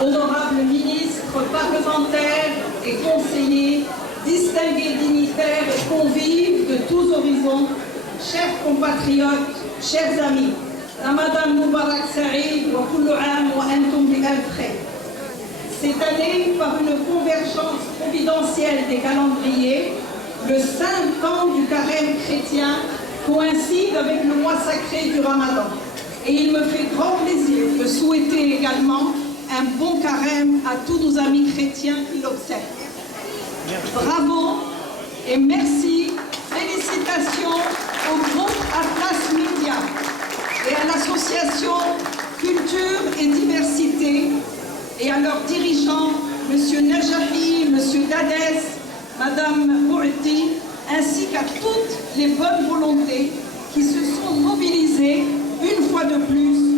honorables ministres, parlementaires et conseillers, distingués dignitaires et convives de tous horizons, chers compatriotes, chers amis, Ramadan Mubarak Saïd wa kullu aam wa antum bi alf khair. Cette année, par une convergence providentielle des calendriers, le saint temps du carême chrétien coïncide avec le mois sacré du Ramadan. Et il me fait grand plaisir de souhaiter également un bon carême à tous nos amis chrétiens qui l'observent. Bravo et merci, félicitations au groupe Atlas Média et à l'association Culture et Diversité et à leurs dirigeants, M. Najahi, M. Dades, Mme Mouhty, ainsi qu'à toutes les bonnes volontés qui se sont mobilisées une fois de plus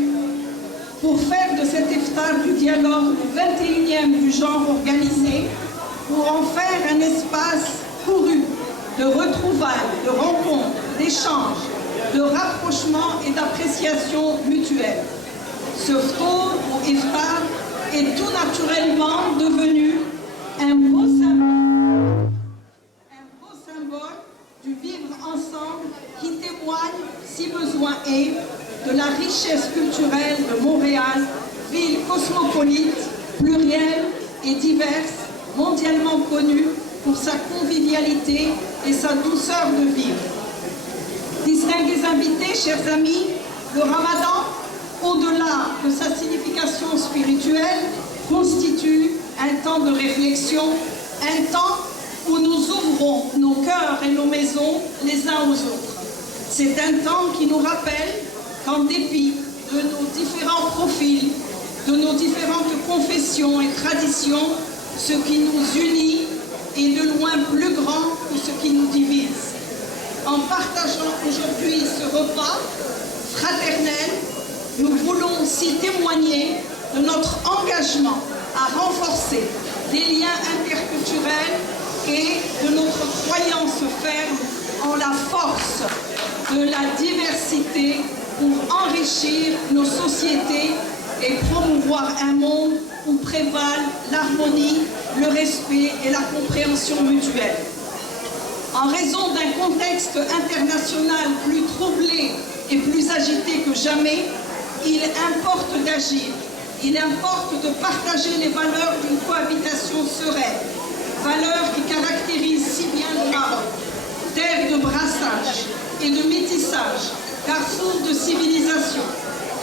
pour faire de cet iftar du dialogue le 21e du genre organisé, pour en faire un espace couru de retrouvailles, de rencontres, d'échanges, de rapprochement et d'appréciation mutuelle. Ce ftour ou iftar est tout naturellement devenu un beau symbole du vivre ensemble qui témoigne, si besoin est, de la richesse culturelle de Montréal, ville cosmopolite, plurielle et diverse, mondialement connue pour sa convivialité et sa douceur de vivre. Distingués invités, chers amis, le Ramadan, au-delà de sa signification spirituelle, constitue un temps de réflexion, un temps où nous ouvrons nos cœurs et nos maisons les uns aux autres. C'est un temps qui nous rappelle qu'en dépit de nos différents profils, de nos différentes confessions et traditions, ce qui nous unit est de loin plus grand que ce qui nous divise. En partageant aujourd'hui ce repas fraternel, nous voulons aussi témoigner de notre engagement à renforcer des liens interculturels et de notre croyance ferme en la force de la diversité pour enrichir nos sociétés et promouvoir un monde où prévalent l'harmonie, le respect et la compréhension mutuelle. En raison d'un contexte international plus troublé et plus agité que jamais, il importe d'agir, il importe de partager les valeurs d'une cohabitation sereine, valeurs qui caractérisent si bien le Maroc, terre de brassage et de métissage, carrefour de civilisation,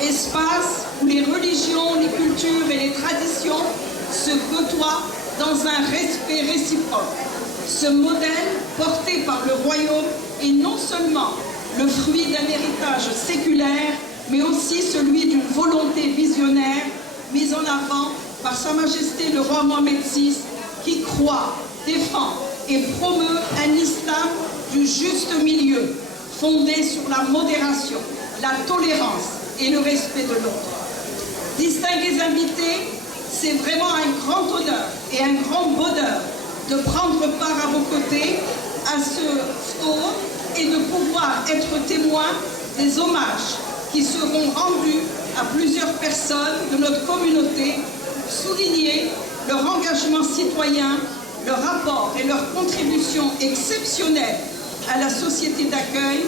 espace où les religions, les cultures et les traditions se côtoient dans un respect réciproque. Ce modèle, porté par le royaume, est non seulement le fruit d'un héritage séculaire, mais aussi celui d'une volonté visionnaire mise en avant par Sa Majesté le roi Mohamed VI, qui croit, défend et promeut un islam du juste milieu, fondé sur la modération, la tolérance et le respect de l'autre. Distingués invités, c'est vraiment un grand honneur et un grand bonheur de prendre part à vos côtés à ce ftour et de pouvoir être témoin des hommages qui seront rendus à plusieurs personnes de notre communauté pour souligner leur engagement citoyen, leur apport et leur contribution exceptionnelle à la société d'accueil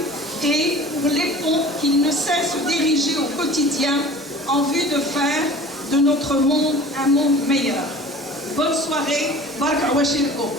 et pour les ponts qu'ils ne cessent d'ériger au quotidien en vue de faire de notre monde un monde meilleur. Bonne soirée, Barka Washirko.